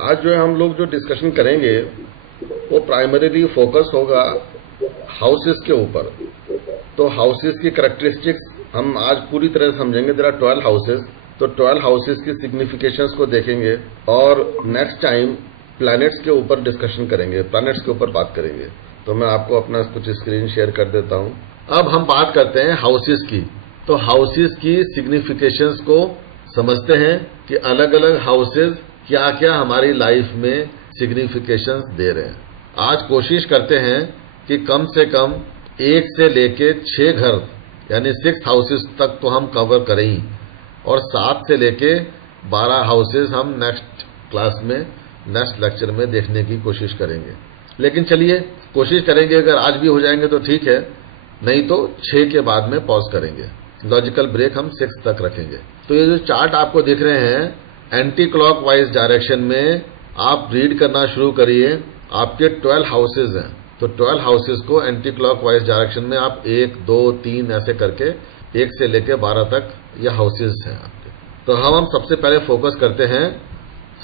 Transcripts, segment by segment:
आज जो है हम लोग जो डिस्कशन करेंगे वो प्राइमरीली फोकस होगा हाउसेस के ऊपर। तो हाउसेस की कैरेक्टरिस्टिक्स हम आज पूरी तरह से समझेंगे। देयर आर 12 हाउसेस, तो 12 हाउसेस की सिग्निफिकेशंस को देखेंगे और नेक्स्ट टाइम प्लैनेट्स के ऊपर डिस्कशन करेंगे, प्लैनेट्स के ऊपर बात करेंगे। तो मैं आपको अपना कुछ स्क्रीन शेयर कर देता हूं। अब हम बात करते हैं हाउसेस की। तो हाउसेस की सिग्निफिकेशंस को समझते हैं कि अलग अलग हाउसेस क्या क्या हमारी लाइफ में सिग्निफिकेशंस दे रहे हैं। आज कोशिश करते हैं कि कम से कम 1 से लेके 6 घर यानी 6 हाउसेस तक तो हम कवर करें ही, और 7 से लेके 12 हाउसेस हम नेक्स्ट क्लास में, नेक्स्ट लेक्चर में देखने की कोशिश करेंगे। लेकिन चलिए कोशिश करेंगे, अगर आज भी हो जाएंगे तो ठीक है, नहीं तो 6 के बाद में पॉज करेंगे। लॉजिकल ब्रेक हम 6 तक रखेंगे। तो ये जो चार्ट आपको दिख रहे हैं, एंटी क्लॉकवाइज डायरेक्शन में आप रीड करना शुरू करिए। आपके 12 हाउसेज हैं, तो 12 हाउसेज को एंटी क्लॉकवाइज डायरेक्शन में आप 1, 2, 3 ऐसे करके 1 से लेकर 12 तक ये हाउसेज हैं आपके। तो हम सबसे पहले फोकस करते हैं।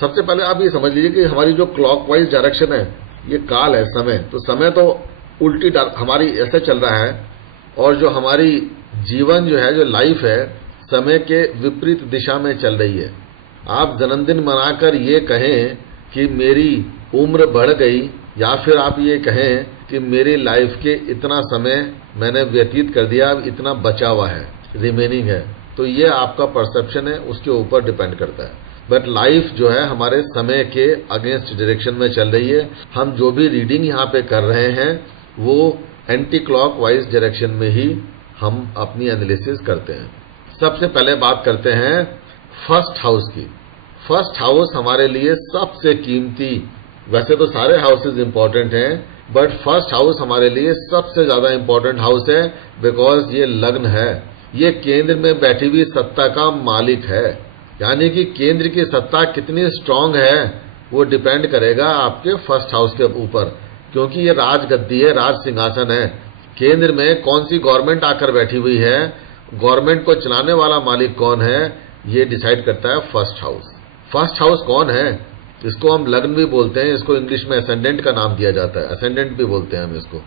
सबसे पहले आप ये समझ लीजिए कि हमारी जो क्लॉकवाइज डायरेक्शन है ये काल है, समय। तो समय तो उल्टी हमारी ऐसे चल रहा है, और जो हमारी जीवन जो है, जो लाइफ है, समय के विपरीत दिशा में चल रही है। आप जन्मदिन मनाकर ये कहें कि मेरी उम्र बढ़ गई, या फिर आप ये कहें कि मेरी लाइफ के इतना समय मैंने व्यतीत कर दिया, अब इतना बचा हुआ है, रिमेनिंग है, तो ये आपका परसेप्शन है, उसके ऊपर डिपेंड करता है। बट लाइफ जो है हमारे समय के अगेंस्ट डायरेक्शन में चल रही है। हम जो भी रीडिंग यहाँ पे कर रहे हैं वो एंटी क्लॉकवाइज डायरेक्शन में ही हम अपनी एनालिसिस करते हैं। सबसे पहले बात करते हैं फर्स्ट हाउस की। फर्स्ट हाउस हमारे लिए सबसे कीमती, वैसे तो सारे हाउसेज इंपॉर्टेंट हैं, बट फर्स्ट हाउस हमारे लिए सबसे ज्यादा इंपॉर्टेंट हाउस है, बिकॉज ये लग्न है। ये केंद्र में बैठी हुई सत्ता का मालिक है, यानी कि केंद्र की सत्ता कितनी स्ट्रांग है वो डिपेंड करेगा आपके फर्स्ट हाउस के ऊपर, क्योंकि ये राजगद्दी है, राज सिंहासन है। केंद्र में कौन सी गवर्नमेंट आकर बैठी हुई है, गवर्नमेंट को चलाने वाला मालिक कौन है, ये डिसाइड करता है फर्स्ट हाउस। फर्स्ट हाउस कौन है? इसको हम लग्न भी बोलते हैं, इसको इंग्लिश में असेंडेंट का नाम दिया जाता है, असेंडेंट भी बोलते हैं हम इसको।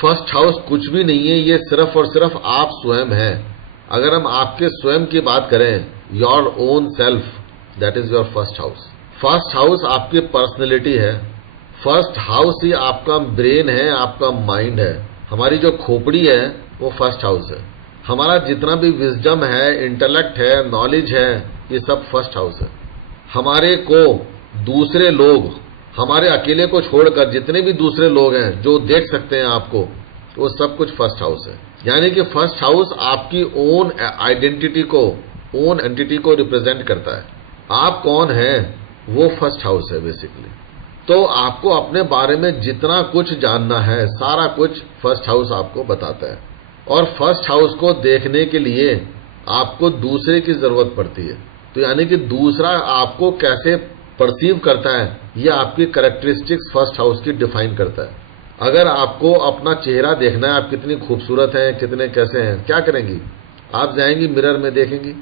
फर्स्ट हाउस कुछ भी नहीं है, ये सिर्फ और सिर्फ आप स्वयं हैं। अगर हम आपके स्वयं की बात करें, your own self, that is your first house. First house आपकी पर्सनैलिटी है। फर्स्ट हाउस ही आपका ब्रेन है, आपका माइंड है। हमारी जो खोपड़ी है वो फर्स्ट हाउस है। हमारा जितना भी विजडम है, इंटेलेक्ट है, नॉलेज है, ये सब फर्स्ट हाउस है। हमारे को दूसरे लोग, हमारे अकेले को छोड़कर जितने भी दूसरे लोग हैं जो देख सकते हैं आपको, वो सब कुछ फर्स्ट हाउस है। यानी कि फर्स्ट हाउस आपकी ओन आइडेंटिटी को, ओन एंटिटी को रिप्रेजेंट करता है। आप कौन हैं वो फर्स्ट हाउस है बेसिकली। तो आपको अपने बारे में जितना कुछ जानना है, सारा कुछ फर्स्ट हाउस आपको बताता है। और फर्स्ट हाउस को देखने के लिए आपको दूसरे की जरूरत पड़ती है। तो यानी कि दूसरा आपको कैसे परसीव करता है, ये आपकी कैरेक्टरिस्टिक्स फर्स्ट हाउस की डिफाइन करता है। अगर आपको अपना चेहरा देखना है, आप कितनी खूबसूरत हैं, कितने कैसे हैं, क्या करेंगी? आप जाएंगी मिरर में देखेंगी,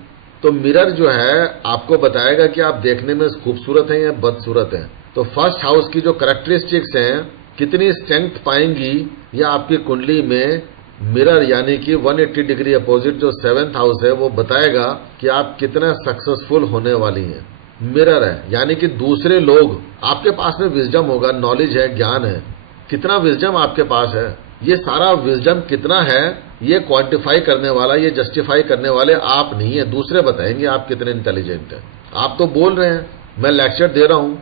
तो मिरर जो है आपको बताएगा कि आप देखने में खूबसूरत हैं या बदसूरत हैं। तो फर्स्ट हाउस की जो कैरेक्टरिस्टिक्स हैं, कितनी स्ट्रेंथ पाएंगी, या आपकी कुंडली में मिरर यानी कि 180 डिग्री अपोजिट जो 7th हाउस है वो बताएगा कि आप कितना सक्सेसफुल होने वाली हैं। मिरर है यानी कि दूसरे लोग, आपके पास में विजडम होगा, नॉलेज है, ज्ञान है, कितना विजडम आपके पास है, ये सारा विजडम कितना है, ये क्वांटिफाई करने वाला, ये जस्टिफाई करने वाले आप नहीं है, दूसरे बताएंगे आप कितने इंटेलिजेंट हैं। आप तो बोल रहे हैं, मैं लेक्चर दे रहा हूं,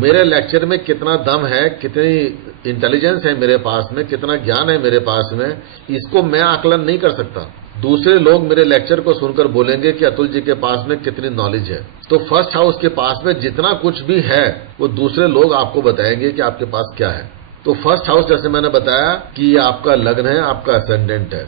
मेरे लेक्चर में कितना दम है, कितनी इंटेलिजेंस है मेरे पास में, कितना ज्ञान है मेरे पास में, इसको मैं आकलन नहीं कर सकता। दूसरे लोग मेरे लेक्चर को सुनकर बोलेंगे कि अतुल जी के पास में कितनी नॉलेज है। तो फर्स्ट हाउस के पास में जितना कुछ भी है वो दूसरे लोग आपको बताएंगे कि आपके पास क्या है। तो फर्स्ट हाउस जैसे मैंने बताया कि ये आपका लग्न है, आपका असेंडेंट है।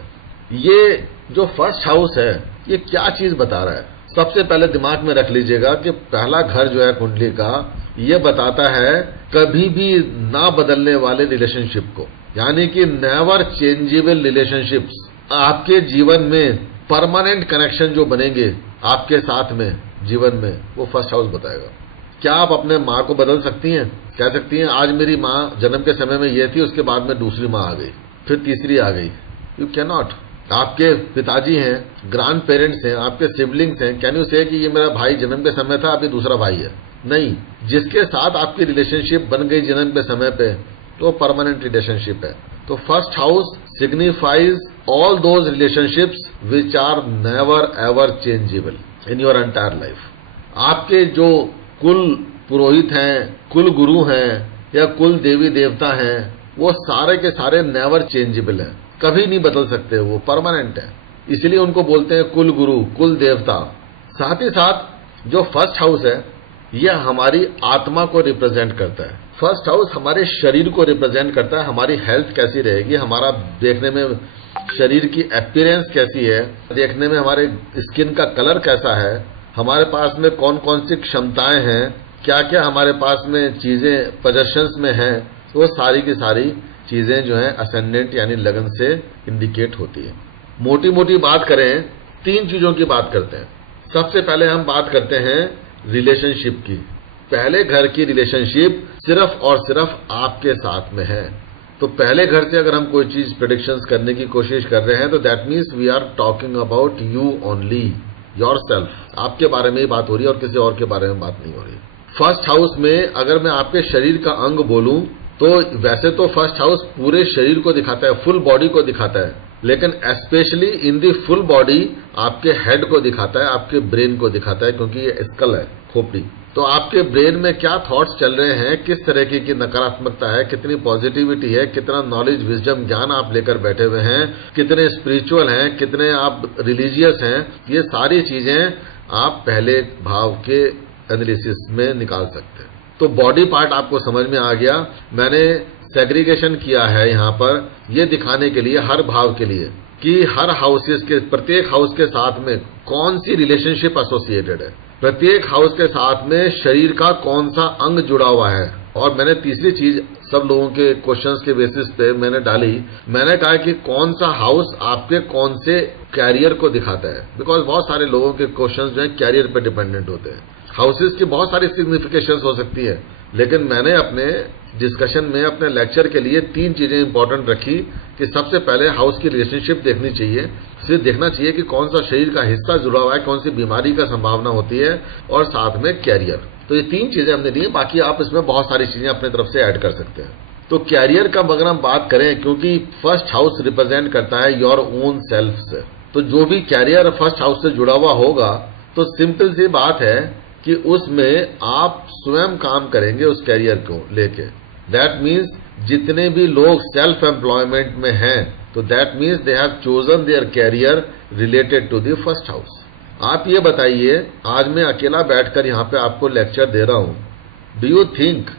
ये जो फर्स्ट हाउस है ये क्या चीज बता रहा है? सबसे पहले दिमाग में रख लीजिएगा कि पहला घर जो है कुंडली का, ये बताता है कभी भी ना बदलने वाले रिलेशनशिप को, यानी कि नेवर चेंजेबल रिलेशनशिप्स। आपके जीवन में परमानेंट कनेक्शन जो बनेंगे आपके साथ में जीवन में, वो फर्स्ट हाउस बताएगा। क्या आप अपने माँ को बदल सकती हैं? कह सकती हैं आज मेरी माँ जन्म के समय में ये थी, उसके बाद में दूसरी माँ आ गई, फिर तीसरी आ गई? You can not. आपके पिताजी हैं, ग्रैंड पेरेंट्स हैं, आपके सिबलिंग्स हैं, कैन यू से कि ये मेरा भाई जन्म के समय था, अभी दूसरा भाई है? नहीं। जिसके साथ आपकी रिलेशनशिप बन गई जन्म के समय पे, तो परमानेंट रिलेशनशिप है। तो first house signifies all those relationships which are never ever changeable in your entire life. आपके जो कुल पुरोहित हैं, कुल गुरु हैं या कुल देवी देवता हैं, वो सारे के सारे नेवर चेंजेबल हैं, कभी नहीं बदल सकते, वो परमानेंट है। इसलिए उनको बोलते हैं कुल गुरु, कुल देवता। साथ ही साथ जो फर्स्ट हाउस है, यह हमारी आत्मा को रिप्रेजेंट करता है। फर्स्ट हाउस हमारे शरीर को रिप्रेजेंट करता है, हमारी हेल्थ कैसी रहेगी, हमारा देखने में शरीर की अपीयरेंस कैसी है, देखने में हमारे स्किन का कलर कैसा है, हमारे पास में कौन कौन सी क्षमताएं हैं, क्या क्या हमारे पास में चीजें पोजेशंस में हैं, वो सारी की सारी चीजें जो हैं असेंडेंट यानी लगन से इंडिकेट होती है। मोटी मोटी बात करें, 3 चीजों की बात करते हैं। सबसे पहले हम बात करते हैं रिलेशनशिप की। पहले घर की रिलेशनशिप सिर्फ और सिर्फ आपके साथ में है। तो पहले घर से अगर हम कोई चीज प्रेडिक्शंस करने की कोशिश कर रहे हैं, तो that means we are talking about you only, yourself. आपके बारे में ही बात हो रही है और किसी और के बारे में बात नहीं हो रही। फर्स्ट हाउस में अगर मैं आपके शरीर का अंग बोलूं, तो वैसे तो फर्स्ट हाउस पूरे शरीर को दिखाता है, फुल बॉडी को दिखाता है, लेकिन specially in the full body आपके हेड को दिखाता है, आपके ब्रेन को दिखाता है, क्योंकि ये स्कल है, खोपड़ी। तो आपके ब्रेन में क्या थॉट्स चल रहे हैं, किस तरह की नकारात्मकता है, कितनी पॉजिटिविटी है, कितना नॉलेज विजडम ज्ञान आप लेकर बैठे हुए हैं, कितने स्पिरिचुअल हैं, कितने आप रिलीजियस हैं, ये सारी चीजें आप पहले भाव के एनालिसिस में निकाल सकते हैं। तो बॉडी पार्ट आपको समझ में आ गया। मैंने सेग्रीगेशन किया है यहाँ पर ये दिखाने के लिए, हर भाव के लिए, कि हर हाउसेस के, प्रत्येक हाउस के साथ में कौन सी रिलेशनशिप एसोसिएटेड है, प्रत्येक हाउस के साथ में शरीर का कौन सा अंग जुड़ा हुआ है। और मैंने तीसरी चीज सब लोगों के क्वेश्चंस के बेसिस पे मैंने डाली, मैंने कहा कि कौन सा हाउस आपके कौन से कैरियर को दिखाता है, बिकॉज बहुत सारे लोगों के क्वेश्चंस जो है कैरियर पे डिपेंडेंट होते हैं। हाउसेस की बहुत सारी सिग्निफिकेशंस हो सकती है, लेकिन मैंने अपने डिस्कशन में, अपने लेक्चर के लिए 3 चीजें इंपॉर्टेंट रखी कि सबसे पहले हाउस की रिलेशनशिप देखनी चाहिए, फिर देखना चाहिए कि कौन सा शरीर का हिस्सा जुड़ा हुआ है, कौन सी बीमारी का संभावना होती है, और साथ में कैरियर। तो ये 3 चीजें हमने दी, बाकी आप इसमें बहुत सारी चीजें अपने तरफ से ऐड कर सकते हैं। तो कैरियर का अगर हम बात करें, क्योंकि फर्स्ट हाउस रिप्रेजेंट करता है योर ओन सेल्फ से, तो जो भी कैरियर फर्स्ट हाउस से जुड़ा हुआ होगा, तो सिंपल सी बात है कि उसमें आप स्वयं काम करेंगे उस कैरियर को लेके। दैट मीन्स जितने भी लोग सेल्फ एम्प्लॉयमेंट में हैं, तो that means they have chosen their career related to the first house. आप ये बताइए, आज मैं अकेला बैठकर यहाँ पे आपको लेक्चर दे रहा हूँ, डू यू थिंक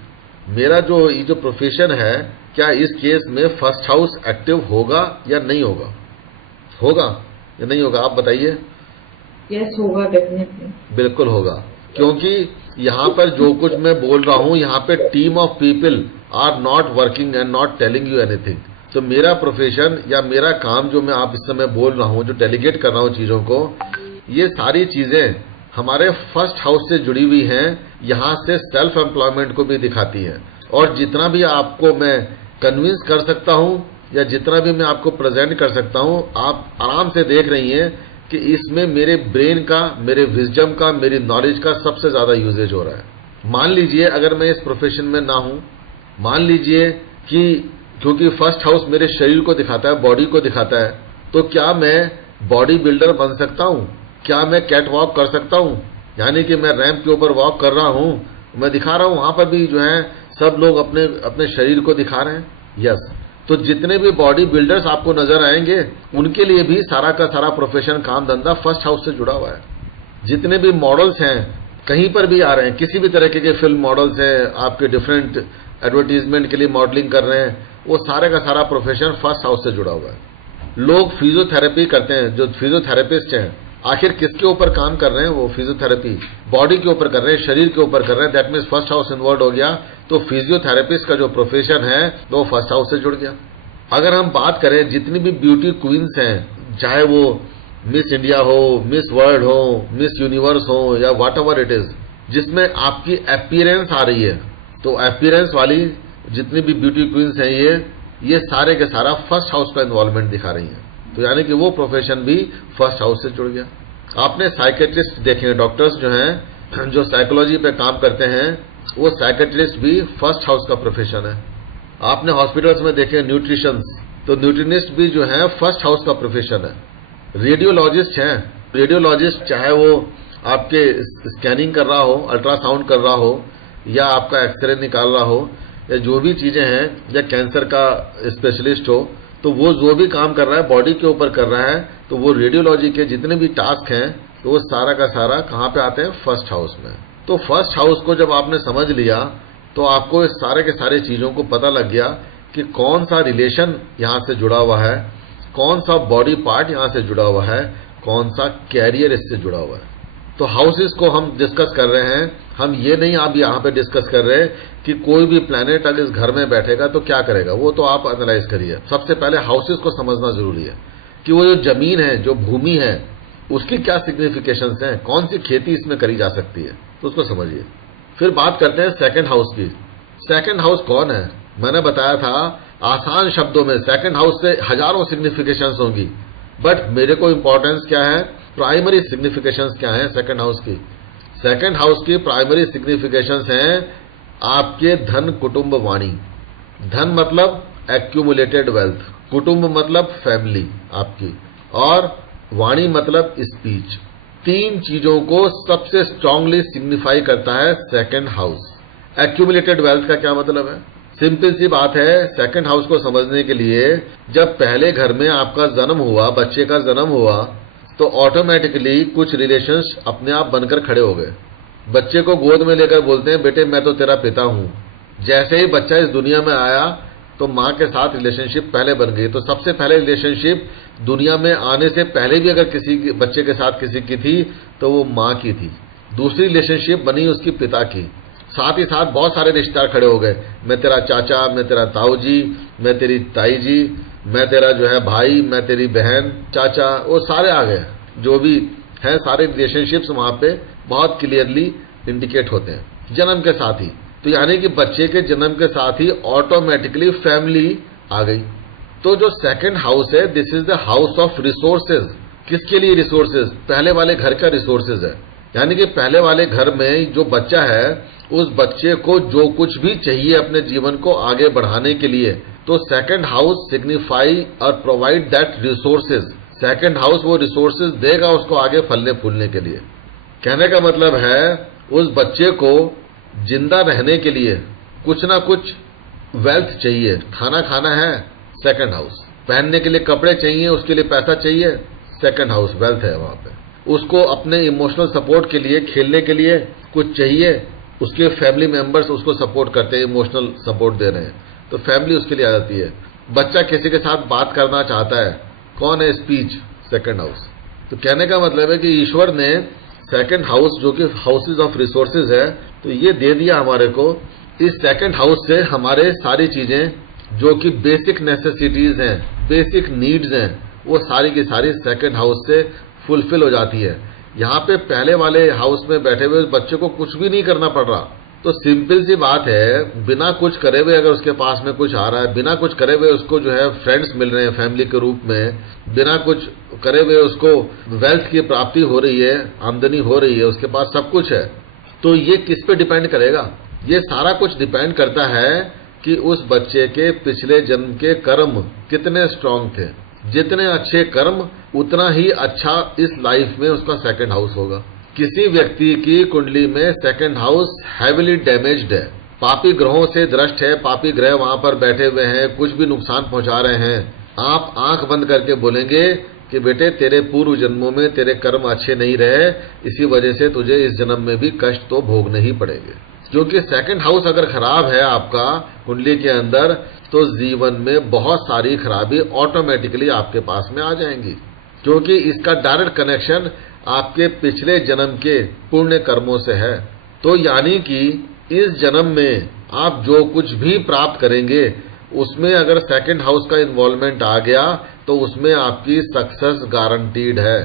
मेरा जो ये जो प्रोफेशन है, क्या इस केस में फर्स्ट हाउस एक्टिव होगा या नहीं होगा? होगा या नहीं होगा, आप बताइए। यस, होगा, डेफिनेटली, बिल्कुल होगा, क्योंकि यहाँ पर जो कुछ मैं बोल रहा हूँ, यहाँ पे team of people are not working and not telling you anything. तो मेरा प्रोफेशन या मेरा काम जो मैं आप इस समय बोल रहा हूँ, जो डेलीगेट कर रहा हूँ चीजों को, ये सारी चीजें हमारे फर्स्ट हाउस से जुड़ी हुई हैं, यहाँ से सेल्फ एम्प्लॉयमेंट को भी दिखाती हैं। और जितना भी आपको मैं कन्विंस कर सकता हूँ या जितना भी मैं आपको प्रेजेंट कर सकता हूँ, आप आराम से देख रही हैं कि इसमें मेरे ब्रेन का, मेरे विजडम का, मेरी नॉलेज का सबसे ज्यादा यूजेज हो रहा है। मान लीजिए अगर मैं इस प्रोफेशन में ना हूं, मान लीजिए कि क्योंकि फर्स्ट हाउस मेरे शरीर को दिखाता है, बॉडी को दिखाता है, तो क्या मैं बॉडी बिल्डर बन सकता हूं? क्या मैं कैट वॉक कर सकता हूं? यानी कि मैं रैंप के ऊपर वॉक कर रहा हूं, मैं दिखा रहा हूं, वहां पर भी जो है सब लोग अपने अपने शरीर को दिखा रहे हैं। यस, तो जितने भी बॉडी बिल्डर्स आपको नजर आएंगे, उनके लिए भी सारा का सारा प्रोफेशन, काम धंधा फर्स्ट हाउस से जुड़ा हुआ है। जितने भी मॉडल्स हैं, कहीं पर भी आ रहे हैं, किसी भी तरह के फिल्म मॉडल्स हैं, आपके डिफरेंट एडवर्टीजमेंट के लिए मॉडलिंग कर रहे हैं, वो सारे का सारा प्रोफेशन फर्स्ट हाउस से जुड़ा हुआ है। लोग फिजियोथेरेपी करते हैं, जो फिजियोथेरेपिस्ट हैं, आखिर किसके ऊपर काम कर रहे हैं? वो फिजियोथेरेपी बॉडी के ऊपर कर रहे हैं, शरीर के ऊपर कर रहे हैं। That means first house involve हो गया, तो फिजियोथेरेपिस्ट का जो प्रोफेशन है वो फर्स्ट हाउस से जुड़ गया। अगर हम बात करें, जितनी भी ब्यूटी क्वींस हैं, चाहे वो मिस इंडिया हो, मिस वर्ल्ड हो, मिस यूनिवर्स हो, या व्हाट एवर इट इज, जिसमें आपकी अपीयरेंस आ रही है। तो अपीयरेंस वाली जितनी भी ब्यूटी क्वींस हैं ये सारे के सारा फर्स्ट हाउस का इन्वॉल्वमेंट दिखा रही हैं। तो यानी कि वो प्रोफेशन भी फर्स्ट हाउस से जुड़ गया। आपने साइकेट्रिस्ट देखे, डॉक्टर्स जो हैं जो साइकोलॉजी पे काम करते हैं वो साइकेट्रिस्ट भी फर्स्ट हाउस का प्रोफेशन है। आपने हॉस्पिटल्स में देखे न्यूट्रिशंस, तो न्यूट्रिनिस्ट भी जो है फर्स्ट हाउस का प्रोफेशन है। रेडियोलॉजिस्ट हैं, रेडियोलॉजिस्ट चाहे वो आपके स्कैनिंग कर रहा हो, अल्ट्रासाउंड कर रहा हो या आपका एक्सरे निकाल रहा हो या जो भी चीजें हैं, या कैंसर का स्पेशलिस्ट हो, तो वो जो भी काम कर रहा है बॉडी के ऊपर कर रहा है, तो वो रेडियोलॉजी के जितने भी टास्क हैं तो वो सारा का सारा कहां पे आते हैं? फर्स्ट हाउस में। तो फर्स्ट हाउस को जब आपने समझ लिया तो आपको इस सारे के सारे चीजों को पता लग गया कि कौन सा रिलेशन यहां से जुड़ा हुआ है, कौन सा बॉडी पार्ट यहां से जुड़ा हुआ है, कौन सा कैरियर इससे जुड़ा हुआ है। तो हाउसेस को हम डिस्कस कर रहे हैं, हम ये नहीं आप यहां पे डिस्कस कर रहे कि कोई भी प्लैनेट अगर इस घर में बैठेगा तो क्या करेगा, वो तो आप एनालाइज करिए। सबसे पहले हाउसेस को समझना जरूरी है कि वो जो जमीन है, जो भूमि है, उसकी क्या सिग्निफिकेशंस हैं, कौन सी खेती इसमें करी जा सकती है, तो उसको समझिए। फिर बात करते हैं सेकंड हाउस की। सेकंड हाउस कौन है? मैंने बताया था आसान शब्दों में सेकंड हाउस से हजारों सिग्निफिकेशंस होंगी, बट मेरे को इंपॉर्टेंस क्या है, प्राइमरी सिग्निफिकेशंस क्या है सेकंड हाउस की। सेकंड हाउस की प्राइमरी सिग्निफिकेशंस हैं आपके धन, कुटुंब, वाणी। धन मतलब एक्यूमुलेटेड वेल्थ, कुटुंब मतलब फैमिली आपकी, और वाणी मतलब स्पीच। तीन चीजों को सबसे स्ट्रांगली सिग्निफाई करता है सेकंड हाउस। एक्यूमुलेटेड वेल्थ का क्या मतलब है? सिंपल सी बात है, सेकंड हाउस को समझने के लिए जब पहले घर में आपका जन्म हुआ, बच्चे का जन्म हुआ, तो ऑटोमेटिकली कुछ रिलेशंस अपने आप बनकर खड़े हो गए। बच्चे को गोद में लेकर बोलते हैं बेटे मैं तो तेरा पिता हूं। जैसे ही बच्चा इस दुनिया में आया तो मां के साथ रिलेशनशिप पहले बन गई। तो सबसे पहले रिलेशनशिप दुनिया में आने से पहले भी अगर किसी बच्चे के साथ किसी की थी तो वो मां की थी। दूसरी रिलेशनशिप बनी उसकी पिता की। साथ ही साथ बहुत सारे रिश्तेदार खड़े हो गए, मैं तेरा चाचा, मैं तेरा ताऊ जी, मैं तेरी ताई जी, मैं तेरा जो है भाई, मैं तेरी बहन, चाचा, वो सारे आ गए। जो भी है सारे रिलेशनशिप्स वहां पे बहुत क्लियरली इंडिकेट होते हैं जन्म के साथ ही। तो यानी कि बच्चे के जन्म के साथ ही ऑटोमेटिकली फैमिली आ गई। तो जो सेकंड हाउस है, this is the house of resources. किसके लिए रिसोर्सेज? पहले वाले घर का रिसोर्सेज है। यानी कि पहले वाले घर में जो बच्चा है, उस बच्चे को जो कुछ भी चाहिए अपने जीवन को आगे बढ़ाने के लिए, तो सेकंड हाउस सिग्निफाई और provide that resources. Second house वो रिसोर्सेज देगा उसको आगे फलने फूलने के लिए। कहने का मतलब है उस बच्चे को जिंदा रहने के लिए कुछ ना कुछ वेल्थ चाहिए। खाना खाना है, सेकंड हाउस। पहनने के लिए कपड़े चाहिए, उसके लिए पैसा चाहिए, सेकंड हाउस वेल्थ है वहां पे। उसको अपने इमोशनल सपोर्ट के लिए, खेलने के लिए कुछ चाहिए, उसके फैमिली मेंबर्स उसको सपोर्ट करते हैं, इमोशनल सपोर्ट दे रहे हैं, तो फैमिली उसके लिए आ जाती है। बच्चा किसी के साथ बात करना चाहता है, कौन है? Speech, second house. तो कहने का मतलब है कि ईश्वर ने सेकंड हाउस जो कि हाउसेज ऑफ रिसोर्सेज है, तो ये दे दिया हमारे को। इस सेकंड हाउस से हमारे सारी चीजें जो कि बेसिक नेसेसिटीज हैं, बेसिक नीड्स हैं, वो सारी की सारी सेकंड हाउस से फुलफिल हो जाती है। यहाँ पे पहले वाले हाउस में बैठे हुए बच्चे को कुछ भी नहीं करना पड़ रहा। तो सिंपल सी बात है, बिना कुछ करे हुए अगर उसके पास में कुछ आ रहा है, बिना कुछ करे हुए उसको जो है फ्रेंड्स मिल रहे हैं फैमिली के रूप में, बिना कुछ करे हुए उसको वेल्थ की प्राप्ति हो रही है, आमदनी हो रही है, उसके पास सब कुछ है, तो ये किस पे डिपेंड करेगा? ये सारा कुछ डिपेंड करता है कि उस बच्चे के पिछले जन्म के कर्म कितने स्ट्रांग थे। जितने अच्छे कर्म उतना ही अच्छा इस लाइफ में उसका सेकंड हाउस होगा। किसी व्यक्ति की कुंडली में सेकंड हाउस हैविली डैमेज्ड है, पापी ग्रहों से दृष्ट है, पापी ग्रह वहां पर बैठे हुए हैं, कुछ भी नुकसान पहुंचा रहे हैं, आप आंख बंद करके बोलेंगे कि बेटे तेरे पूर्व जन्मों में तेरे कर्म अच्छे नहीं रहे, इसी वजह से तुझे इस जन्म में भी कष्ट तो भोगने ही पड़ेंगे। क्योंकि सेकंड हाउस अगर खराब है आपका कुंडली के अंदर, तो जीवन में बहुत सारी खराबी ऑटोमेटिकली आपके पास में आ जाएंगी, क्योंकि इसका डायरेक्ट कनेक्शन आपके पिछले जन्म के पुण्य कर्मों से है। तो यानी कि इस जन्म में आप जो कुछ भी प्राप्त करेंगे उसमें अगर सेकंड हाउस का इन्वॉल्वमेंट आ गया तो उसमें आपकी सक्सेस गारंटीड है।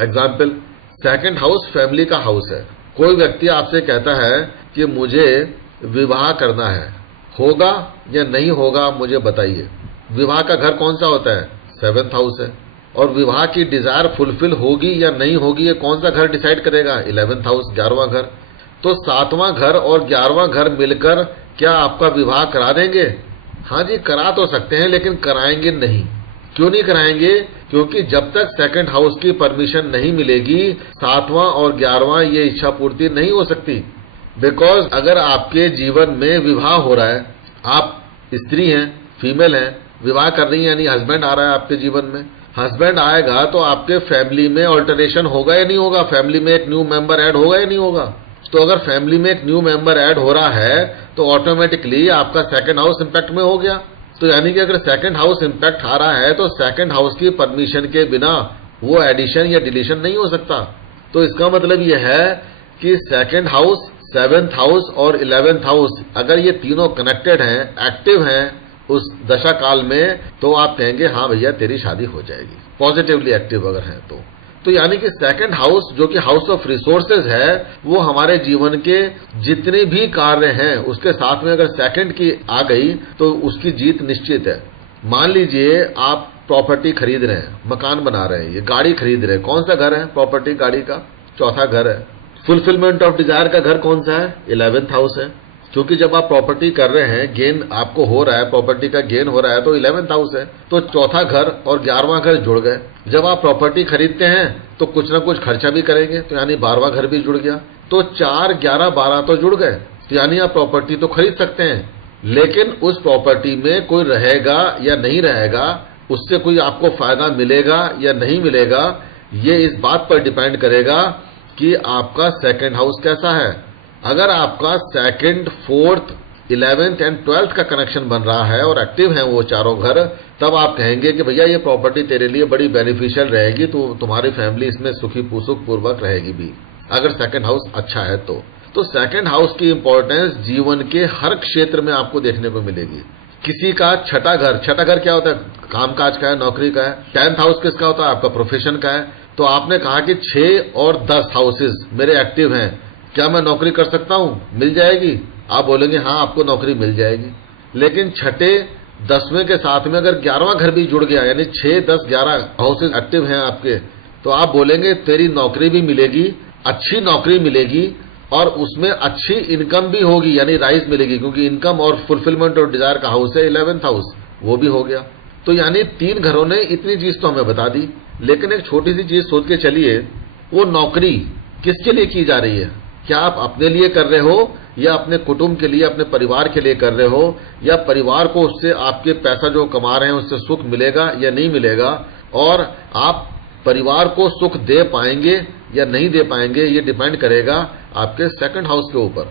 एग्जाम्पल, सेकंड हाउस फैमिली का हाउस है। कोई व्यक्ति आपसे कहता है कि मुझे विवाह करना है, होगा या नहीं होगा मुझे बताइए। विवाह का घर कौन सा होता है? 7th हाउस है। और विवाह की डिजायर फुलफिल होगी या नहीं होगी ये कौन सा घर डिसाइड करेगा? 11th हाउस, 11वां घर। तो 7वां घर और 11वां घर मिलकर क्या आपका विवाह करा देंगे? हाँ जी, करा तो सकते हैं, लेकिन कराएंगे नहीं। क्यों नहीं कराएंगे? क्योंकि जब तक 2nd हाउस की परमिशन नहीं मिलेगी 7वां और 11वां ये इच्छा पूर्ति नहीं हो सकती। बिकॉज अगर आपके जीवन में विवाह हो रहा है, आप स्त्री हैं, फीमेल हैं, विवाह कर रही हैं, यानी हस्बैंड आ रहा है आपके जीवन में, हस्बैंड आएगा तो आपके फैमिली में ऑल्टरेशन होगा या नहीं होगा? फैमिली में एक न्यू मेंबर ऐड होगा या नहीं होगा? तो अगर फैमिली में एक न्यू मेंबर ऐड हो रहा है तो ऑटोमेटिकली आपका 2nd हाउस इंपैक्ट में हो गया। तो यानी कि अगर 2nd हाउस इंपैक्ट आ रहा है तो 2nd हाउस की परमिशन के बिना वो एडिशन या डिलीशन नहीं हो सकता। तो इसका मतलब यह है कि 2nd हाउस, 7th हाउस और 11th हाउस अगर ये तीनों कनेक्टेड हैं, एक्टिव हैं उस दशा काल में, तो आप कहेंगे हाँ भैया तेरी शादी हो जाएगी, पॉजिटिवली एक्टिव अगर है तो यानी कि 2nd हाउस जो कि हाउस ऑफ रिसोर्सेज है, वो हमारे जीवन के जितने भी कार्य हैं उसके साथ में अगर 2nd की आ गई तो उसकी जीत निश्चित है। मान लीजिए आप प्रॉपर्टी खरीद रहे हैं, मकान बना रहे हैं, ये गाड़ी खरीद रहे हैं, कौन सा घर है? प्रॉपर्टी, गाड़ी का 4था घर है। फुलफिलमेंट ऑफ डिजायर का घर कौन सा है? 11th हाउस है। क्योंकि जब आप प्रॉपर्टी कर रहे हैं, गेन आपको हो रहा है, प्रॉपर्टी का गेन हो रहा है, तो 11th हाउस है, तो 4था घर और 11वां घर जुड़ गए। जब आप प्रॉपर्टी खरीदते हैं तो कुछ ना कुछ खर्चा भी करेंगे, तो यानी 12वां घर भी जुड़ गया। तो 4, 11, 12 तो जुड़ गए, तो यानी आप प्रॉपर्टी तो खरीद सकते हैं, लेकिन उस प्रॉपर्टी में कोई रहेगा या नहीं रहेगा, उससे कोई आपको फायदा मिलेगा या नहीं मिलेगा, ये इस बात पर डिपेंड करेगा कि आपका 2nd हाउस कैसा है। अगर आपका 2nd, 4th, 11th and 12th का कनेक्शन बन रहा है और एक्टिव हैं वो चारों घर, तब आप कहेंगे कि भैया ये प्रॉपर्टी तेरे लिए बड़ी बेनिफिशियल रहेगी, तो तुम्हारी फैमिली इसमें सुखी पूर्वक रहेगी भी, अगर 2nd हाउस अच्छा है तो। 2nd हाउस की इंपॉर्टेंस जीवन के हर क्षेत्र में आपको देखने को मिलेगी। किसी का 6ठा घर क्या होता है? कामकाज का है, नौकरी का है। 10th हाउस किसका होता है? आपका प्रोफेशन का है। तो आपने कहा कि 6 और 10 हाउसेस मेरे एक्टिव हैं, क्या मैं नौकरी कर सकता हूं? मिल जाएगी? आप बोलेंगे हाँ आपको नौकरी मिल जाएगी। लेकिन 6ठे 10वें के साथ में अगर 11वां घर भी जुड़ गया, यानी 6, 10, 11 हाउसेस एक्टिव हैं आपके, तो आप बोलेंगे तेरी नौकरी भी मिलेगी, अच्छी नौकरी मिलेगी और उसमें अच्छी इनकम भी होगी, यानी राइज मिलेगी, क्योंकि इनकम और फुलफिलमेंट और डिजायर का हाउस है 11th हाउस, वो भी हो गया। तो यानी 3 घरों ने इतनी चीज तो हमें बता दी। लेकिन एक छोटी सी चीज सोच के चलिए, वो नौकरी किसके लिए की जा रही है? क्या आप अपने लिए कर रहे हो या अपने कुटुंब के लिए, अपने परिवार के लिए कर रहे हो, या परिवार को उससे आपके पैसा जो कमा रहे हैं उससे सुख मिलेगा या नहीं मिलेगा, और आप परिवार को सुख दे पाएंगे या नहीं दे पाएंगे, ये डिपेंड करेगा आपके 2nd हाउस के ऊपर।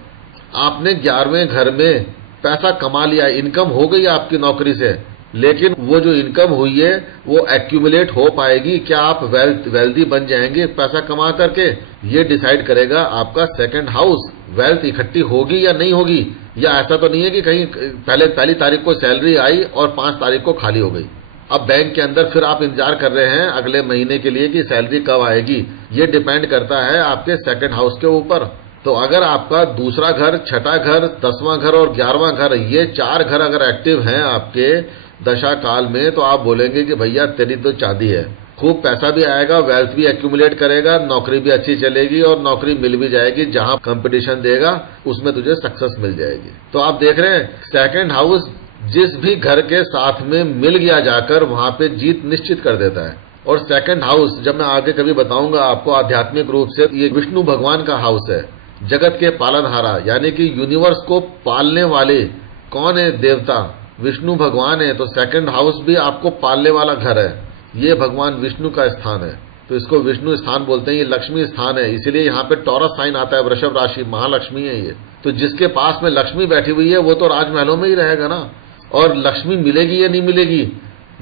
आपने 11वें घर में पैसा कमा लिया, इनकम हो गई आपकी नौकरी से, लेकिन वो जो इनकम हुई है वो एक्यूमुलेट हो पाएगी? क्या आप वेल्दी बन जाएंगे पैसा कमा करके? ये डिसाइड करेगा आपका 2nd हाउस। वेल्थ इकट्ठी होगी या नहीं होगी, या ऐसा तो नहीं है कि कहीं पहली तारीख को सैलरी आई और 5 तारीख को खाली हो गई, अब बैंक के अंदर फिर आप इंतजार कर रहे हैं अगले महीने के लिए कि सैलरी कब आएगी। ये डिपेंड करता है आपके 2nd हाउस के ऊपर। तो अगर आपका दूसरा घर, 6ठा घर, 10वां घर और 11वां घर, ये 4 घर अगर एक्टिव हैं आपके दशा काल में, तो आप बोलेंगे कि भैया तेरी तो चांदी है, खूब पैसा भी आएगा, वेल्थ भी एक्यूमुलेट करेगा, नौकरी भी अच्छी चलेगी और नौकरी मिल भी जाएगी, जहां कंपटीशन देगा उसमें तुझे सक्सेस मिल जाएगी। तो आप देख रहे हैं 2nd हाउस जिस भी घर के साथ में मिल गया जाकर वहां पे जीत निश्चित कर देता है। और 2nd हाउस जब मैं आगे कभी बताऊंगा आपको आध्यात्मिक रूप से, ये विष्णु भगवान का हाउस है, जगत के पालनहारा, यानी कि यूनिवर्स को पालने वाले कौन है? देवता विष्णु भगवान है। तो 2nd हाउस भी आपको पालने वाला घर है, ये भगवान विष्णु का स्थान है, तो इसको विष्णु स्थान बोलते हैं। ये लक्ष्मी स्थान है, इसीलिए यहाँ पे टॉरस साइन आता है, वृषभ राशि, महालक्ष्मी है ये। तो जिसके पास में लक्ष्मी बैठी हुई है वो तो राजमहलों में ही रहेगा ना। और लक्ष्मी मिलेगी या नहीं मिलेगी,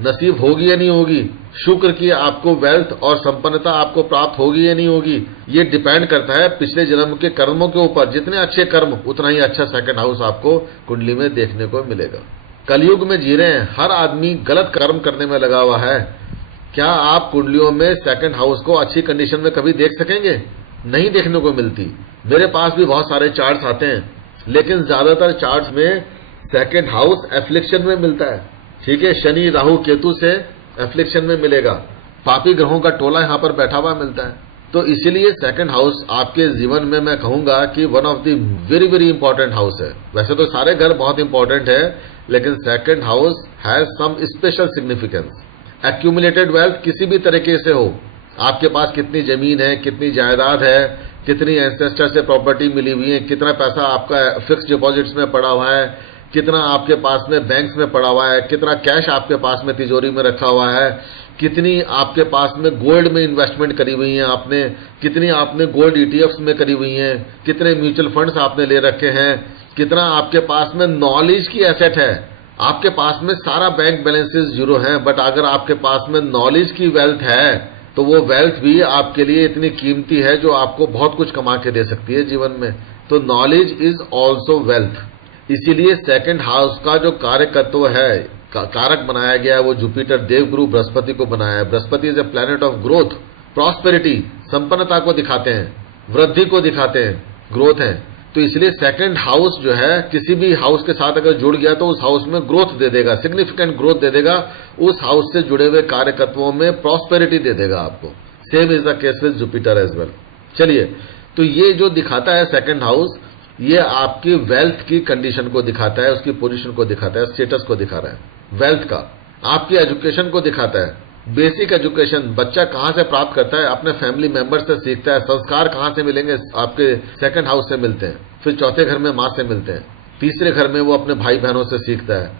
नसीब होगी या नहीं होगी, शुक्र की आपको वेल्थ और संपन्नता आपको प्राप्त होगी या नहीं होगी, ये डिपेंड करता है पिछले जन्म के कर्मों के ऊपर। जितने अच्छे कर्म उतना ही अच्छा 2nd हाउस आपको कुंडली में देखने को मिलेगा। कलयुग में जी रहे हैं, हर आदमी गलत कर्म करने में लगा हुआ है। क्या आप कुंडलियों में 2nd हाउस को अच्छी कंडीशन में कभी देख सकेंगे? नहीं देखने को मिलती। मेरे पास भी बहुत सारे चार्ट्स आते हैं, लेकिन ज्यादातर चार्ट्स में सेकंड हाउस एफ्लिक्शन में मिलता है। ठीक है, शनि राहु केतु से एफ्लिक्शन में मिलेगा, पापी ग्रहों का टोला यहां पर बैठा हुआ मिलता है। तो इसीलिए सेकंड हाउस आपके जीवन में मैं कहूंगा कि one of the very very important house है। वैसे तो सारे घर बहुत इंपॉर्टेंट है, लेकिन second house has some special significance. Accumulated wealth किसी भी तरीके से हो, आपके पास कितनी जमीन है, कितनी जायदाद है, कितनी एंसेस्टर से प्रॉपर्टी मिली हुई है, कितना पैसा आपका फिक्स डिपॉजिट्स में पड़ा हुआ है, कितना आपके पास में बैंक्स में पड़ा हुआ है, कितना कैश आपके पास में तिजोरी में रखा हुआ है, कितनी आपके पास में गोल्ड में इन्वेस्टमेंट करी हुई है आपने, कितनी आपने गोल्ड ईटीएफ्स में करी हुई हैं, कितने म्यूचुअल फंड्स आपने ले रखे हैं, कितना आपके पास में नॉलेज की एसेट है। आपके पास में सारा बैंक बैलेंसेस जीरो हैं, बट अगर आपके पास में नॉलेज की वेल्थ है तो वो वेल्थ भी आपके लिए इतनी कीमती है जो आपको बहुत कुछ कमा के दे सकती है जीवन में। तो नॉलेज इज ऑल्सो वेल्थ। इसीलिए सेकंड हाउस का जो कार्यकत्व है, कारक बनाया गया है, वो जुपिटर देवगुरु बृहस्पति को बनाया है। Brihaspati is a planet of growth, prosperity, संपन्नता को दिखाते हैं, वृद्धि को दिखाते हैं, ग्रोथ है। तो इसलिए सेकंड हाउस जो है किसी भी हाउस के साथ अगर जुड़ गया तो उस हाउस में ग्रोथ दे देगा, सिग्निफिकेंट ग्रोथ दे देगा, उस हाउस से जुड़े हुए कार्यकत्वों में प्रॉस्पेरिटी दे देगा आपको। Same is the case with Jupiter as well. चलिए, तो ये जो दिखाता है सेकंड हाउस, ये आपकी वेल्थ की कंडीशन को दिखाता है, उसकी पोजीशन को दिखाता है, स्टेटस को दिखा रहा है वेल्थ का। आपकी एजुकेशन को दिखाता है, बेसिक एजुकेशन बच्चा कहां से प्राप्त करता है, अपने फैमिली मेंबर से सीखता है। संस्कार कहां से मिलेंगे, आपके सेकंड हाउस से मिलते हैं। फिर चौथे घर में मां से मिलते हैं, तीसरे घर में वो अपने भाई बहनों से सीखता है,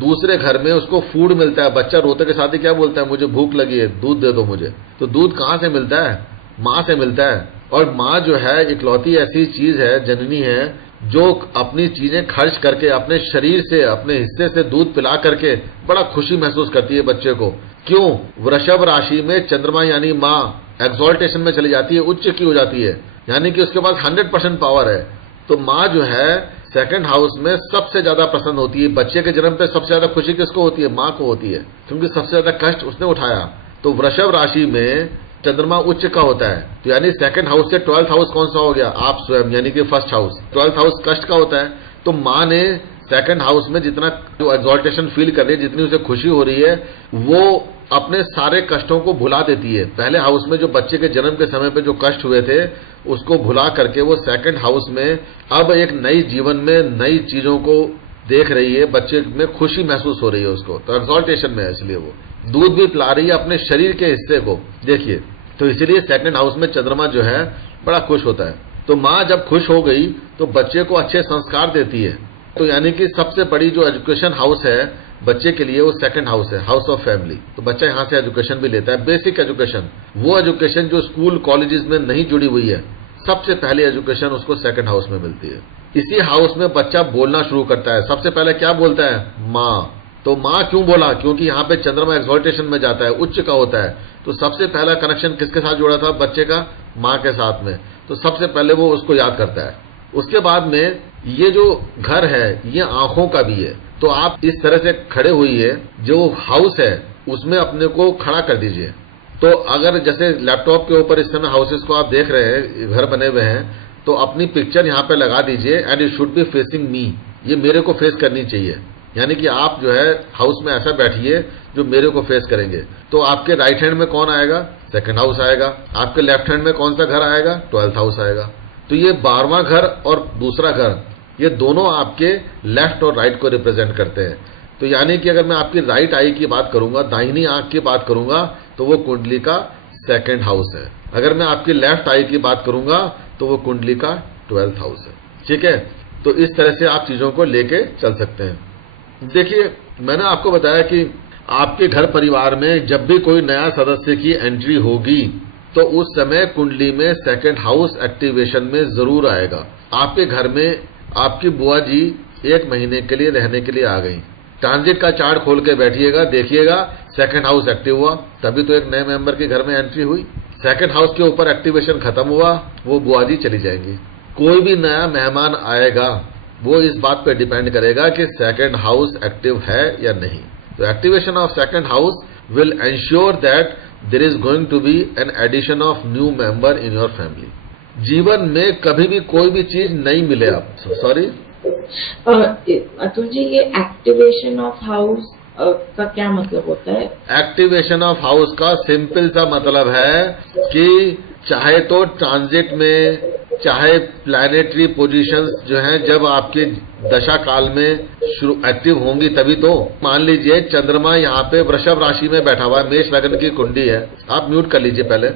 दूसरे घर में उसको फूड मिलता है। बच्चा रोते के साथ ही क्या बोलता है, मुझे भूख लगी है, दूध दे दो मुझे। तो दूध कहां से मिलता है, मां से मिलता है। और मां जो है इकलौती ऐसी चीज है, जननी है, जो अपनी चीजें खर्च करके अपने शरीर से, अपने हिस्से से दूध पिला करके बड़ा खुशी महसूस करती है बच्चे को। क्यों? वृषभ राशि में चंद्रमा यानी मां एक्सॉल्टेशन में चली जाती है, उच्च की हो जाती है, यानी कि उसके पास 100% पावर है। तो मां जो है सेकंड हाउस में सबसे ज्यादा प्रसन्न होती है। बच्चे के जन्म पे सबसे ज्यादा खुशी किसको होती है, मां को होती है, क्योंकि सबसे ज्यादा कष्ट उसने उठाया। तो वृषभ राशि में चंद्रमा उच्च का होता है, तो यानी सेकंड हाउस से 12th हाउस कौन सा हो गया, आप स्वयं, यानी कि फर्स्ट हाउस। 12th हाउस कष्ट का होता है। तो मां ने सेकंड हाउस में जितना जो एक्सॉल्टेशन फील कर रही है, जितनी उसे खुशी हो रही है, वो अपने सारे कष्टों को भुला देती है। पहले हाउस में जो बच्चे के जन्म के समय पे जो कष्ट हुए थे, उसको भुला करके वो सेकंड हाउस में अब एक नई जीवन में नई चीजों को देख रही है, बच्चे में खुशी महसूस हो रही है उसको, तो एक्सॉल्टेशन में है। इसलिए वो दूध भी पिला रही है अपने शरीर के हिस्से को, देखिए। तो इसीलिए सेकंड हाउस में चंद्रमा जो है बड़ा खुश होता है। तो मां जब खुश हो गई तो बच्चे को अच्छे संस्कार देती है। तो यानी कि सबसे बड़ी जो एजुकेशन हाउस है बच्चे के लिए, वो सेकंड हाउस है, हाउस ऑफ फैमिली। तो बच्चा यहां से एजुकेशन भी लेता है, बेसिक एजुकेशन, वो एजुकेशन जो स्कूल कॉलेजेस में नहीं जुड़ी हुई है, सबसे पहले एजुकेशन उसको सेकंड हाउस में मिलती है। इसी हाउस में बच्चा बोलना शुरू करता है। सबसे पहले क्या बोलता है, मां। तो मां क्यों बोला, क्योंकि यहां पे चंद्रमा एक्सॉल्टेशन में जाता है, उच्च का होता है। तो सबसे पहला कनेक्शन किसके साथ जुड़ा था बच्चे का, मां के साथ में। तो सबसे पहले वो उसको याद करता है। उसके बाद में ये जो घर है ये आंखों का भी है। तो आप इस तरह से खड़े हुई है, जो हाउस है उसमें अपने को खड़ा कर दीजिए। तो अगर जैसे लैपटॉप के ऊपर इस समय हाउसेस को आप देख रहे हैं, घर बने हुए हैं, तो अपनी पिक्चर यहाँ पे लगा दीजिए, and it should be facing me, ये मेरे को फेस करनी चाहिए। यानी कि आप जो है हाउस में ऐसा बैठिए जो मेरे को फेस करेंगे। तो आपके राइट हैंड में कौन आएगा, सेकंड हाउस आएगा। आपके लेफ्ट हैंड में कौन सा घर आएगा, 12th हाउस आएगा। तो ये 12वां घर और दूसरा घर, ये दोनों आपके लेफ्ट और राइट को रिप्रेजेंट करते हैं। तो यानी कि अगर मैं आपकी राइट आई की बात करूंगा, दाहिनी आंख की बात करूंगा, तो वो कुंडली का सेकंड हाउस है। अगर मैं आपकी लेफ्ट आई की बात करूंगा तो वो कुंडली का 12th हाउस है। ठीक है, तो इस तरह से आप चीजों को लेके चल सकते हैं। देखिए, मैंने आपको बताया कि आपके घर परिवार में जब भी कोई नया सदस्य की एंट्री होगी तो उस समय कुंडली में सेकंड हाउस एक्टिवेशन में जरूर आएगा। आपके घर में आपकी बुआ जी 1 महीने के लिए रहने के लिए आ गई, ट्रांजिट का चार्ट खोल के बैठिएगा, देखिएगा सेकंड हाउस एक्टिव हुआ, तभी तो एक नए मेंबर के घर में एंट्री हुई। सेकंड हाउस के ऊपर एक्टिवेशन खत्म हुआ, वो बुआ जी चली जाएंगी। कोई भी नया मेहमान आएगा वो इस बात पे डिपेंड करेगा कि सेकंड हाउस एक्टिव है या नहीं। तो activation of second house will ensure that there is going to be an addition of new member in your family. जीवन में कभी भी कोई भी चीज नहीं मिले आप, सॉरी अतुल जी, ये एक्टिवेशन ऑफ हाउस का क्या मतलब होता है? एक्टिवेशन ऑफ हाउस का सिंपल सा मतलब है कि चाहे तो ट्रांजिट में, चाहे प्लैनेटरी पोजीशंस जो हैं जब आपके दशा काल में शुरू एक्टिव होंगी तभी तो। मान लीजिए चंद्रमा यहाँ पे वृषभ राशि में बैठा हुआ है, मेष लगन की कुंडली है, आप म्यूट कर लीजिए पहले।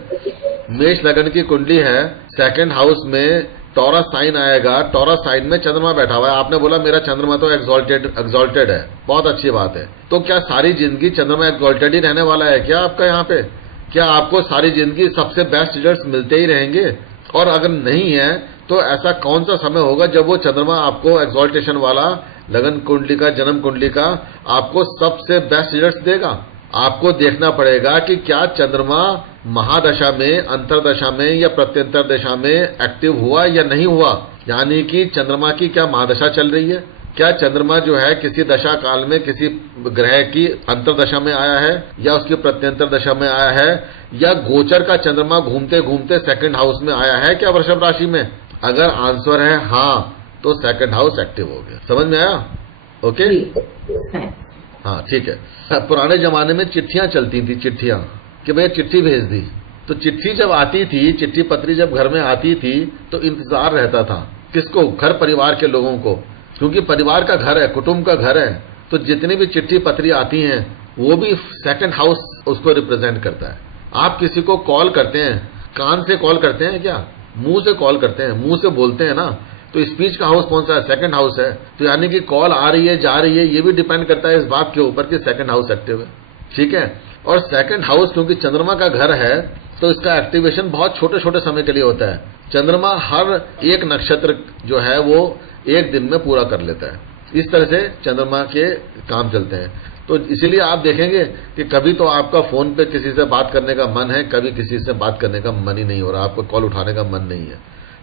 मेष लगन की कुंडली है, सेकंड हाउस में टॉरस साइन आएगा, टॉरस साइन में चंद्रमा बैठा हुआ है। आपने बोला मेरा चंद्रमा तो एक्सॉल्टेड है, बहुत अच्छी बात है। तो क्या सारी जिंदगी चंद्रमा एक्सॉल्टेड ही रहने वाला है क्या आपका यहाँ पे? क्या आपको सारी जिंदगी सबसे बेस्ट रिजल्ट्स मिलते ही रहेंगे? और अगर नहीं है तो ऐसा कौन सा समय होगा जब वो चंद्रमा आपको एक्सॉल्टेशन वाला लगन कुंडली का, जन्म कुंडली का आपको सबसे बेस्ट रिजल्ट्स देगा? आपको देखना पड़ेगा कि क्या चंद्रमा महादशा में, अंतरदशा में या प्रत्यंतर दशा में एक्टिव हुआ या नहीं हुआ। यानी कि चंद्रमा की क्या महादशा चल रही है, क्या चंद्रमा जो है किसी दशा काल में किसी ग्रह की अंतरदशा में आया है या उसकी प्रत्यंतर दशा में आया है, या गोचर का चंद्रमा घूमते घूमते सेकंड हाउस में आया है क्या वृषभ राशि में? अगर आंसर है हाँ तो सेकंड हाउस एक्टिव हो गया। समझ में आया? ओके, हाँ ठीक है। पुराने जमाने में चिट्ठियां चलती थी, चिट्ठियां कि भैया चिट्ठी भेज दी। तो चिट्ठी जब आती थी, चिट्ठी पत्री जब घर में आती थी तो इंतजार रहता था किसको? घर परिवार के लोगों को, क्योंकि परिवार का घर है, कुटुंब का घर है। तो जितनी भी चिट्ठी पत्री आती हैं वो भी सेकंड हाउस उसको रिप्रेजेंट करता है। आप किसी को कॉल करते हैं, कान से कॉल करते हैं क्या? मुंह से कॉल करते हैं, मुंह से बोलते हैं ना। तो स्पीच का हाउस कौन सा है? सेकंड हाउस है। तो यानी कि कॉल आ रही है, जा रही है, ये भी डिपेंड करता है इस बात के ऊपर कि सेकंड हाउस एक्टिव है। ठीक है। और सेकंड हाउस क्योंकि चंद्रमा का घर है तो इसका एक्टिवेशन बहुत छोटे छोटे समय के लिए होता है। चंद्रमा हर एक नक्षत्र जो है वो एक दिन में पूरा कर लेता है। इस तरह से चंद्रमा के काम चलते हैं। तो इसीलिए आप देखेंगे कि कभी तो आपका फोन पे किसी से बात करने का मन है, कभी किसी से बात करने का मन ही नहीं हो रहा, आपको कॉल उठाने का मन नहीं है।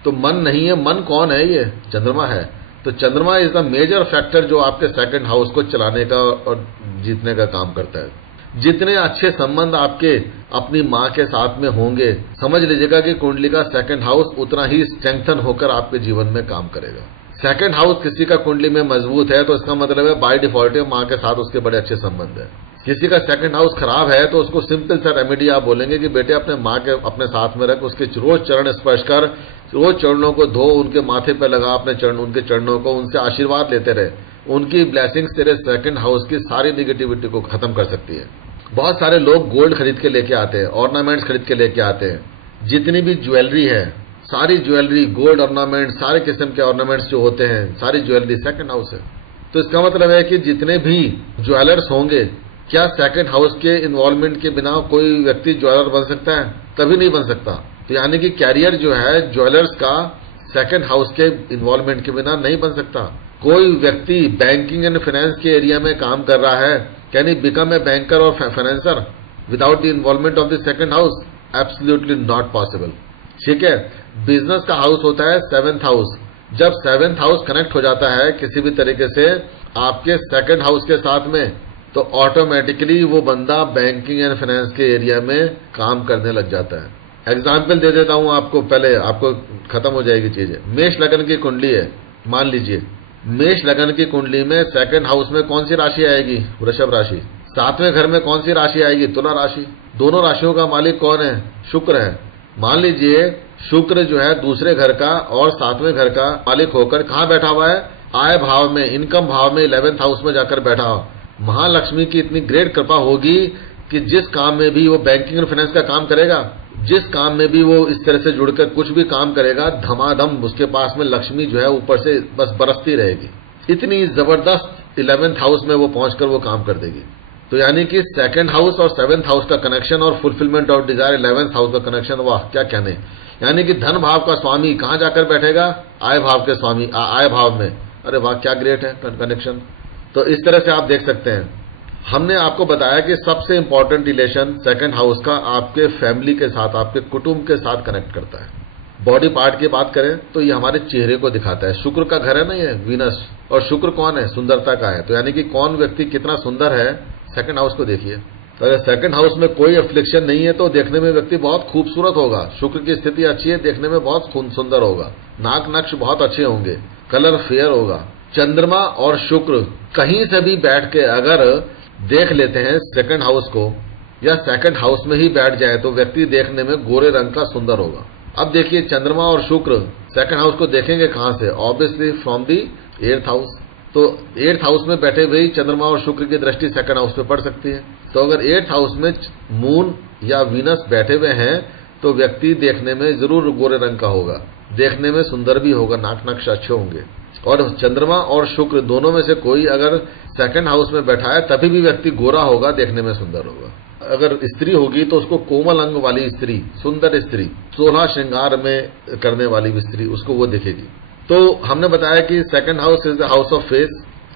तो मन नहीं है, मन कौन है? ये चंद्रमा है। तो चंद्रमा इज द मेजर फैक्टर जो आपके सेकंड हाउस को चलाने का और जीतने का काम करता है। जितने अच्छे संबंध आपके अपनी माँ के साथ में होंगे, समझ लीजिएगा कि कुंडली का सेकंड हाउस उतना ही स्ट्रेंथन होकर आपके जीवन में काम करेगा। सेकंड हाउस किसी का कुंडली में मजबूत है तो इसका मतलब है बाय डिफॉल्ट माँ के साथ उसके बड़े अच्छे संबंध है। किसी का सेकंड हाउस खराब है तो उसको सिंपल सा रेमेडी आप बोलेंगे कि बेटे अपने माँ के अपने साथ में रख, उसके रोज चरण स्पर्श कर, रोज चरणों को धो, उनके माथे पे लगा अपने चरण, उनके चरणों को, उनसे आशीर्वाद लेते रहे। उनकी ब्लेसिंग्स तेरे सेकंड हाउस की सारी निगेटिविटी को खत्म कर सकती है। बहुत सारे लोग गोल्ड खरीद के लेके आते हैं, ऑर्नामेंट्स खरीद के लेके आते हैं। जितनी भी ज्वेलरी है, सारी ज्वेलरी, गोल्ड ऑर्नामेंट, सारे किस्म के ऑर्नामेंट्स जो होते हैं, सारी ज्वेलरी सेकंड हाउस है। तो इसका मतलब है कि जितने भी ज्वेलर्स होंगे, क्या सेकंड हाउस के इन्वॉल्वमेंट के बिना कोई व्यक्ति ज्वेलर बन सकता है? कभी नहीं बन सकता। तो यानी कि कैरियर जो है ज्वेलर्स का सेकंड हाउस के इन्वॉल्वमेंट के बिना नहीं बन सकता। कोई व्यक्ति बैंकिंग एंड फाइनेंस के एरिया में काम कर रहा है, can he become a banker और financer without the involvement of the second house? Absolutely not possible. ठीक है। बिजनेस का हाउस होता है सेवेंथ हाउस। जब सेवेंथ हाउस कनेक्ट हो जाता है किसी भी तरीके से आपके सेकंड हाउस के साथ में, तो ऑटोमेटिकली वो बंदा बैंकिंग एंड फाइनेंस के एरिया में काम करने लग जाता है। एग्जाम्पल दे देता हूं आपको, पहले आपको खत्म हो जाएगी चीजें। मेष लगन की कुंडली है, मान लीजिए मेष लगन की कुंडली में सेकंड हाउस में कौन सी राशि आएगी? वृषभ राशि। सातवें घर में कौन सी राशि आएगी? तुला राशि। दोनों राशियों का मालिक कौन है? शुक्र है। मान लीजिए शुक्र जो है दूसरे घर का और सातवें घर का मालिक होकर कहां बैठा हुआ है? आय भाव में, इनकम भाव में, 11th हाउस में जाकर बैठा हो। महालक्ष्मी की इतनी ग्रेट कृपा होगी कि जिस काम में भी वो बैंकिंग और फाइनेंस का काम करेगा, जिस काम में भी वो इस तरह से जुड़कर कुछ भी काम करेगा, धमाधम उसके पास में लक्ष्मी जो है ऊपर से बस बरसती रहेगी। इतनी जबरदस्त 11th हाउस में वो पहुंचकर वो काम कर देगी। तो यानी कि सेकंड हाउस और 7th हाउस का कनेक्शन और fulfilment of desire 11th house का कनेक्शन, वाह क्या कहने। यानी कि धन भाव का स्वामी कहां जाकर बैठेगा? आय भाव के स्वामी आय भाव में। अरे वाह क्या ग्रेट है कनेक्शन। तो इस तरह से आप देख सकते हैं। हमने आपको बताया कि सबसे इंपॉर्टेंट रिलेशन सेकंड हाउस का आपके फैमिली के साथ, आपके कुटुंब के साथ कनेक्ट करता है। बॉडी पार्ट की बात करें तो ये हमारे चेहरे को दिखाता है। शुक्र का घर है ना ये, वीनस। और शुक्र कौन है? सुंदरता का है। तो यानी कि कौन व्यक्ति कितना सुंदर है, सेकंड हाउस को देखिए। तो अगर सेकंड हाउस में कोई अफ्लिक्शन नहीं है तो देखने में व्यक्ति बहुत खूबसूरत होगा, शुक्र की स्थिति अच्छी है, देखने में बहुत सुंदर होगा, नाक नक्श बहुत अच्छे होंगे, कलर फेयर होगा। चंद्रमा और शुक्र कहीं से भी बैठ के अगर देख लेते हैं सेकंड हाउस को या सेकंड हाउस में ही बैठ जाए तो व्यक्ति देखने में गोरे रंग का सुंदर होगा। अब देखिए चंद्रमा और शुक्र सेकंड हाउस को देखेंगे कहां से? Obviously from the 8th house. तो 8th हाउस में बैठे हुए ही चंद्रमा और शुक्र की दृष्टि सेकंड हाउस पे पड़ सकती है। तो अगर 8th हाउस में मून या वीनस बैठे हुए हैं तो व्यक्ति देखने में जरूर गोरे रंग का होगा, देखने में सुंदर भी होगा, नाक नक्श अच्छे होंगे। और चंद्रमा और शुक्र दोनों में से कोई अगर सेकंड हाउस में बैठा है तभी भी व्यक्ति गोरा होगा, देखने में सुंदर होगा। अगर स्त्री होगी तो उसको कोमल अंग वाली स्त्री, सुंदर स्त्री, 16 श्रृंगार में करने वाली स्त्री, उसको वो दिखेगी। तो हमने बताया कि second house is the house of face.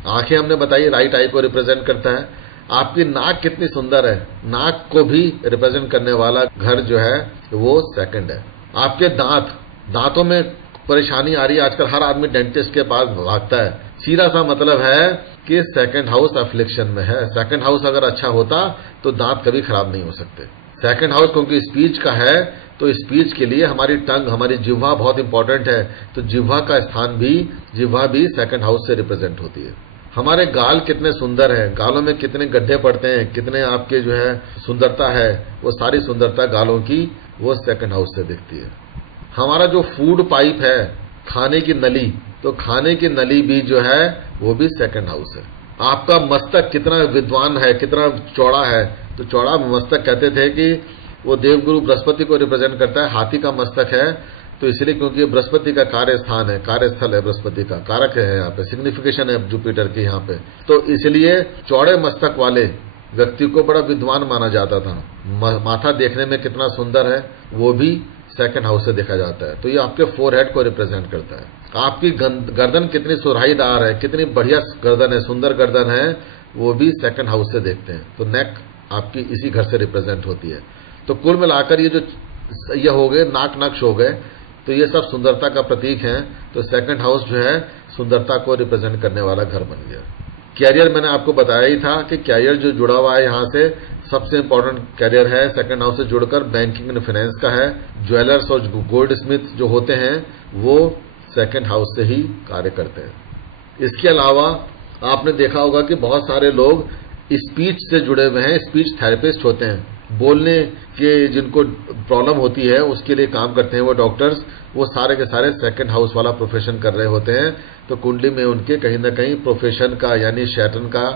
आंखें हमने बताई राइट आई को रिप्रेजेंट करता है। आपकी नाक कितनी सुंदर है, नाक को भी रिप्रेजेंट करने वाला घर जो है वो सेकंड है। आपके दांतों में परेशानी आ रही है, आजकल हर आदमी डेंटिस्ट के पास भागता है, सीधा सा मतलब है कि सेकंड हाउस अफ्लिक्शन में है। सेकंड हाउस अगर अच्छा होता तो दांत कभी खराब नहीं हो सकते। सेकंड हाउस क्योंकि स्पीच का है तो स्पीच के लिए हमारी टंग, हमारी जिह्वा बहुत इंपॉर्टेंट है, तो जिह्वा का स्थान भी, जिह्वा भी सेकंड हाउस से रिप्रेजेंट होती है। हमारे गाल कितने सुंदर हैं, गालों में कितने गड्ढे पड़ते हैं, कितने आपके जो है सुंदरता है, वो सारी सुंदरता गालों की वो सेकंड हाउस से दिखती है। हमारा जो फूड पाइप है, खाने की नली, तो खाने की नली भी जो है वो भी सेकंड हाउस है। आपका मस्तक कितना विद्वान है, कितना चौड़ा है, तो चौड़ा मस्तक कहते थे कि वो देवगुरु बृहस्पति को रिप्रेजेंट करता है, हाथी का मस्तक है, तो इसलिए क्योंकि बृहस्पति का कार्य स्थान है, कार्यस्थल है, बृहस्पति का कारक है, यहाँ पे सिग्निफिकेशन है जुपिटर की यहाँ पे, तो इसलिए चौड़े मस्तक वाले व्यक्ति को बड़ा विद्वान माना जाता था। माथा देखने में कितना सुंदर है वो भी सेकंड हाउस से देखा जाता है। तो ये आपके फोरहेड को रिप्रेजेंट करता है। आपकी गर्दन कितनी सुराहीदार है, कितनी बढ़िया गर्दन है, सुंदर गर्दन है, वो भी सेकंड हाउस से देखते हैं। तो नेक आपकी इसी घर से रिप्रेजेंट होती है। तो कुल मिलाकर ये हो गए नाक नक्श हो गए, तो ये सब सुंदरता का प्रतीक है। तो सेकंड हाउस जो है सुंदरता को रिप्रेजेंट करने वाला घर बन गया। कैरियर मैंने आपको बताया ही था कि कैरियर जो जुड़ा हुआ है यहाँ से, सबसे इंपॉर्टेंट कैरियर है सेकंड हाउस से जुड़कर बैंकिंग एंड फाइनेंस का है। ज्वेलर्स और गोल्ड स्मिथ जो होते हैं वो सेकंड हाउस से ही कार्य करते हैं। इसके अलावा आपने देखा होगा कि बहुत सारे लोग स्पीच से जुड़े हुए हैं, स्पीच थेरेपिस्ट होते हैं, बोलने के जिनको प्रॉब्लम होती है उसके लिए काम करते हैं वो डॉक्टर्स, वो सारे के सारे सेकंड हाउस वाला प्रोफेशन कर रहे होते हैं। तो कुंडली में उनके कहीं ना कहीं प्रोफेशन का यानी सैटर्न का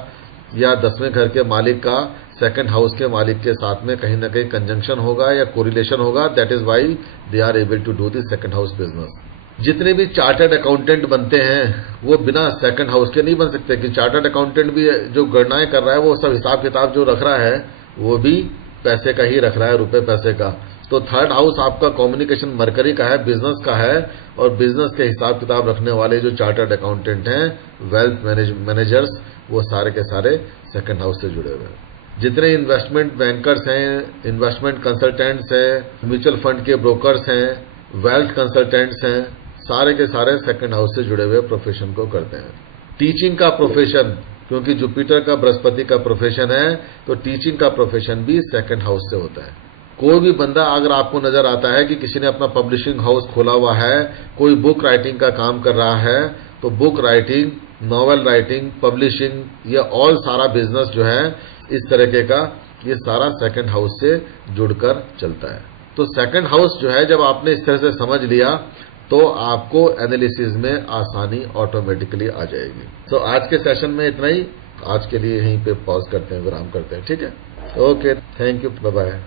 या 10वें घर के मालिक का सेकंड हाउस के मालिक के साथ में कहीं ना कहीं कंजंक्शन होगा या कोरिलेशन होगा। That is why they are able to do the second house business. जितने भी चार्टर्ड अकाउंटेंट बनते हैं वो बिना सेकंड हाउस के नहीं बन सकते, कि चार्टर्ड अकाउंटेंट भी जो गणनाएं कर रहा है वो सब हिसाब किताब जो रख रहा है वो भी पैसे का ही रख रहा है, रुपए पैसे का। तो थर्ड हाउस आपका कम्युनिकेशन मरकरी का है, बिजनेस का है, और बिजनेस के हिसाब किताब रखने वाले जो चार्टर्ड अकाउंटेंट हैं, वेल्थ मैनेजर्स, वो सारे के सारे सेकंड हाउस से जुड़े हुए हैं। जितने इन्वेस्टमेंट बैंकर्स हैं, इन्वेस्टमेंट कंसल्टेंट्स हैं, म्यूचुअल फंड के ब्रोकर्स हैं, वेल्थ कंसल्टेंट्स हैं, सारे के सारे सेकंड हाउस से जुड़े हुए प्रोफेशन को करते हैं। टीचिंग का प्रोफेशन, क्योंकि जुपिटर का बृहस्पति का प्रोफेशन है, तो टीचिंग का प्रोफेशन भी सेकंड हाउस से होता है। कोई भी बंदा अगर आपको नजर आता है कि किसी ने अपना पब्लिशिंग हाउस खोला हुआ है, कोई बुक राइटिंग का काम कर रहा है, तो book writing, novel writing, publishing, ये ऑल सारा बिजनेस जो है इस तरीके का, ये सारा सेकंड हाउस से जुड़कर चलता है। तो सेकंड हाउस जो है जब आपने इस तरह से समझ लिया तो आपको एनालिसिस में आसानी ऑटोमेटिकली आ जाएगी। तो आज के सेशन में इतना ही, आज के लिए यहीं पे पॉज करते हैं, विराम करते हैं, ठीक है? Okay, thank you, bye bye.